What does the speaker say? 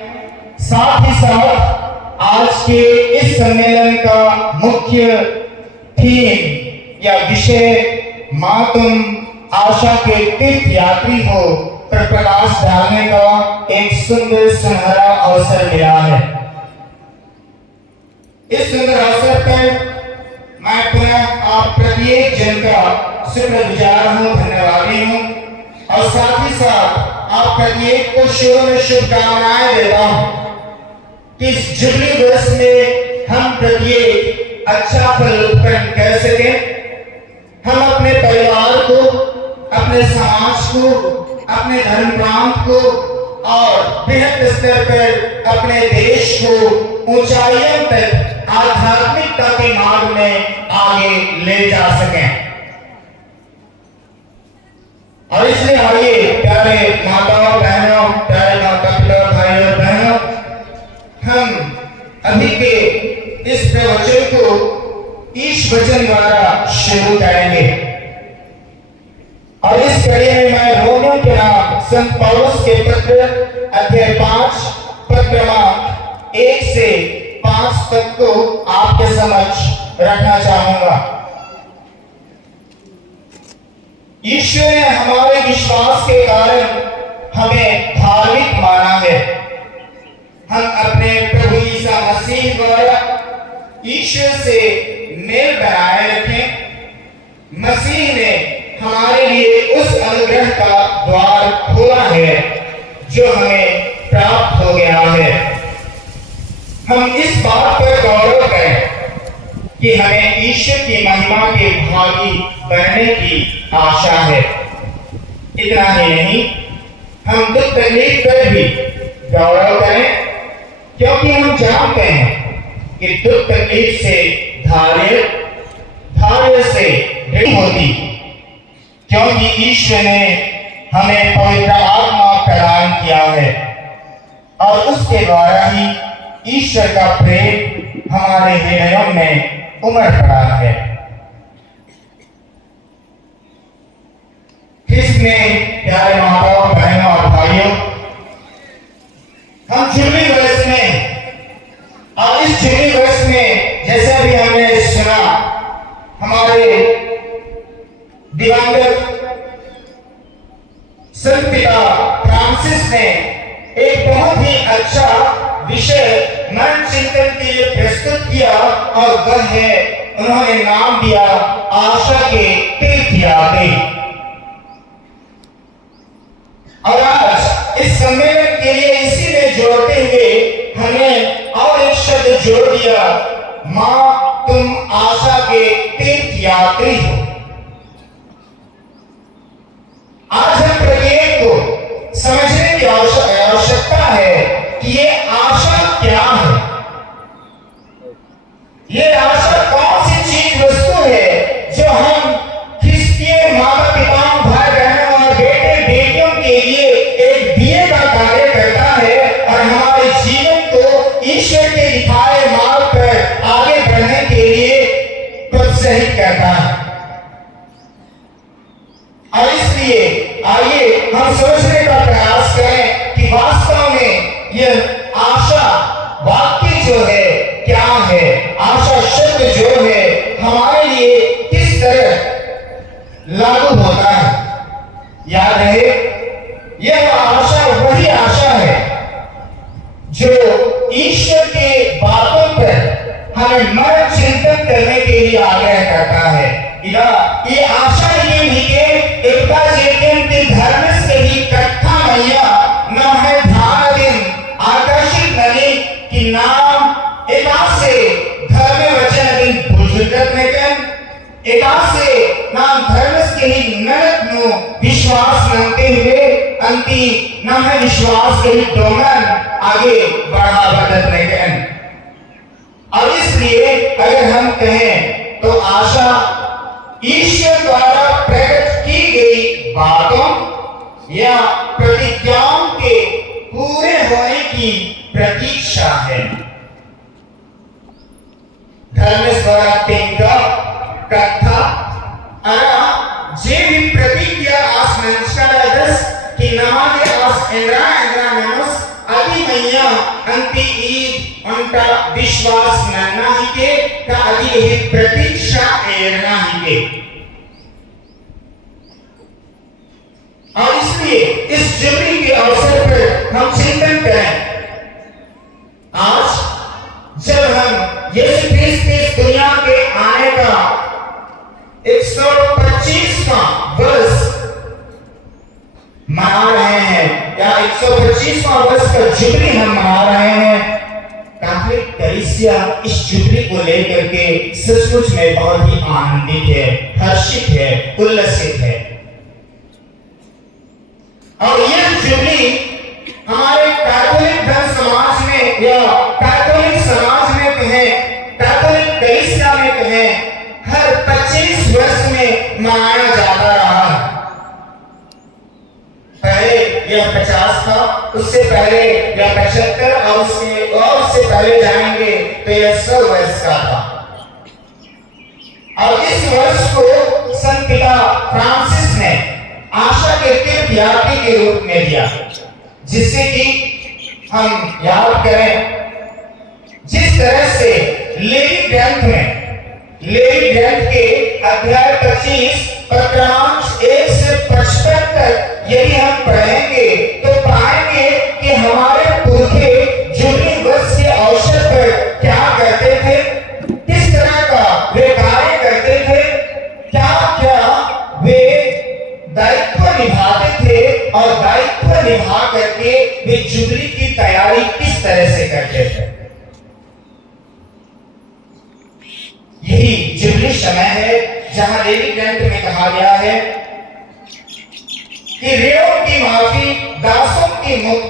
साथ ही साथ आज के इस सम्मेलन का मुख्य थीम या विषय मां तुम आशा के तीर्थ यात्री हो पर प्रकाश डालने का एक सुंदर सुनहरा अवसर मिला है। इस सुंदर अवसर पर मैं पुनः आप प्रत्येक जन का शुक्रगुजार हूँ, धन्यवादी हूँ और साथ ही साथ आप प्रत्येक को शुभकामनाएं देता हूँ कि इस जुबली वर्ष में हम प्रत्येक अच्छा फल उत्पन्न कर सके। हम अपने परिवार को, अपने समाज को, अपने धर्म प्रांत को और बृहद स्तर पर अपने देश को ऊंचाइयों तक आध्यात्मिकता के मार्ग में आगे ले जा सकें। और इसलिए आइए प्यारे माताओं बहनों, प्यारे माता पिता भाइयों बहनों, हम अभी के इस प्रवचन को ईश वचन द्वारा शुरू करेंगे। और इस कड़ी में मैं रोमियों के नाम संत पौलुस के पत्र अध्याय 5 पद क्रमांक 1 से 5 तक को आपके समक्ष रखना चाहूंगा। ईश्वर ने हमारे विश्वास के कारण हमें धार्मिक माना है। हम अपने प्रभु ईसा मसीह द्वारा ईश्वर से मेल बनाए रखें। मसीह ने हमारे लिए उस अनुग्रह का द्वार खोला है जो हमें प्राप्त हो गया है। हम इस बात पर गौरव करें कि हमें ईश्वर की महिमा के भागी बनने की आशा है। इतना ही नहीं, हम दुख तकलीफ पर भी गौरव करें क्योंकि हम जानते हैं कि दुख तकलीफ से धैर्य से नहीं होती, क्योंकि ईश्वर ने हमें पवित्र आत्मा प्रदान किया है और उसके द्वारा ही ईश्वर का प्रेम हमारे हृदयों में उमड़ पड़ा है। इसमें प्यारे माताओं बहनों और भाइयों, हम जुबली वर्ष में और इस जुबली वर्ष में जैसा भी हमने सुना, हमारे दिवंगत संत पिता फ्रांसिस ने एक बहुत ही अच्छा विषय मन चिंतन के लिए प्रस्तुत किया और वह है, उन्होंने नाम दिया आशा के तीर्थ यात्री। और आज इस सम्मेलन के लिए इसी में जोड़ते हुए हमने और एक शब्द जोड़ दिया, मां तुम आशा के तीर्थ यात्री हो। आज हम प्रत्येक को समझने की आवश्यकता है कि ये आशा क्या है। ये आशा कौन सी चीज वस्तु है जो हम ख्रिस्तीय माता पिताओं, भाई बहनों और बेटे बेटियों के लिए एक दिए का कार्य करता है और हमारे जीवन को ईश्वर के दिखाए मार्ग पर आगे बढ़ने के लिए प्रोत्साहित करता है। और इसलिए आइए हम सोचने का प्रयास करें कि वास्तव में यह आशा वाक्य जो है क्या है, आशा शब्द जो है हमारे लिए किस तरह लागू होता है। याद रहे, यह आशा वही आशा है जो ईश्वर के बातों पर हमें मन चिंतन करने के लिए आग्रह करता है। ये आशा धर्म से ही कथा मैया न है ध्यान दिन आकर्षित नली कि नाम एका से धर्म वचन दिन बुजुर्गत में कन एका से नाम धर्म के ही नरक नो विश्वास नंते हुए अंति न है विश्वास के ही डोमन आगे बढ़ा बदत में कन। और इसलिए अगर हम कहें तो आशा ईश्वर द्वारा प्रकट की गई बातों या प्रतिज्ञाओं के पूरे होने की प्रतीक्षा है। धर्मेश्वरा तिंका कथा अरा जे भी प्रतिज्ञा आस मंचकादस कि नमाजे आस इंद्रा मेनस आदि मैया अंति ईद उनका विश्वास नन्ना ही के का अभी ही प्रतीक्षा एरना ही के। और इसलिए इस जुबली के अवसर पर हम चिंतन करें। आज जब हम यीशु क्रिस्त इस दुनिया के आने का 125वां वर्ष मना रहे हैं या 125वां वर्ष का जुबली हम मना रहे हैं, कैथोलिक कलीसिया इस जुबली को लेकर के सचमुच में बहुत ही आनंदित है, हर्षित है, उल्लसित है। और यह जुबली हमारे कैथोलिक धर्म समाज में या कैथोलिक समाज में कहें, कैथोलिक कलीसिया में कहें, हर 25 वर्ष में मनाया जाता रहा। पहले यह 50 था, उससे पहले यह 75 और उससे पहले जाएंगे तो यह 100 वर्ष का था। और इस वर्ष को संत पिता फ्रांसिस ने आशा के तीर्थयात्री के रूप में दिया, जिससे कि हम याद करें जिस तरह से लेवी ग्रंथ के अध्याय 25 पर क्रमांक 1 से 55 तक यदि हम पढ़ेंगे तो पाएंगे कि हमारे पुरखे जुबली वर्ष के अवसर पर क्या करते थे, किस तरह का वे कार्य करते थे, क्या क्या वे दायित्व निभाते थे और दायित्व निभा करके वे जुबली की तैयारी किस तरह से करते थे। यही जुबली समय है जहां लेवी ग्रंथ में कहा गया है कि ऋणों की माफी, दासों की मुक्ति